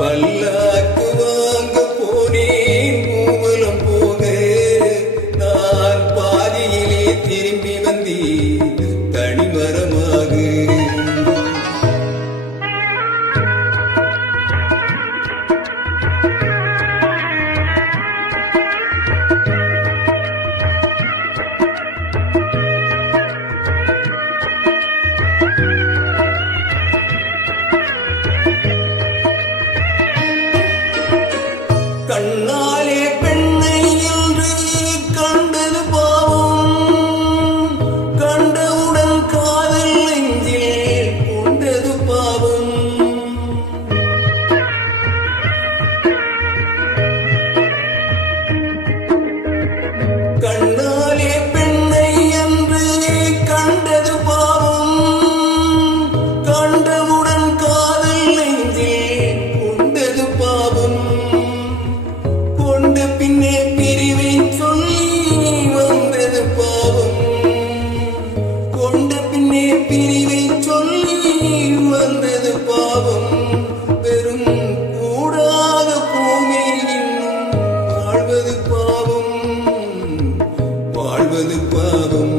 பல்லாக்கு வாங்க போனேன் ஊவலம் போக நான் பாதியிலே திரும்பி வந்தேன் தனிமரமாக. கண்ணாலே பெண்ணை என்று கண்டது பாவம், கண்டவுடன் காதல் நெஞ்சில் கொண்டது பாவம். கண்ணாலே பெண்ணை என்று கண்டது பாவம், கண்டவுடன் காதல் நெஞ்சில் கொண்டது பாவம். கொண்ட பின்னே பிரிவை சொல்லி வந்தது பாவம், கொண்ட பின்னே பிரிவை சொல்லி வந்தது பாவம். வெறும் கூடாத பூமியில் இன்னும் வாழ்வது பாவம், வாழ்வது பாவம்.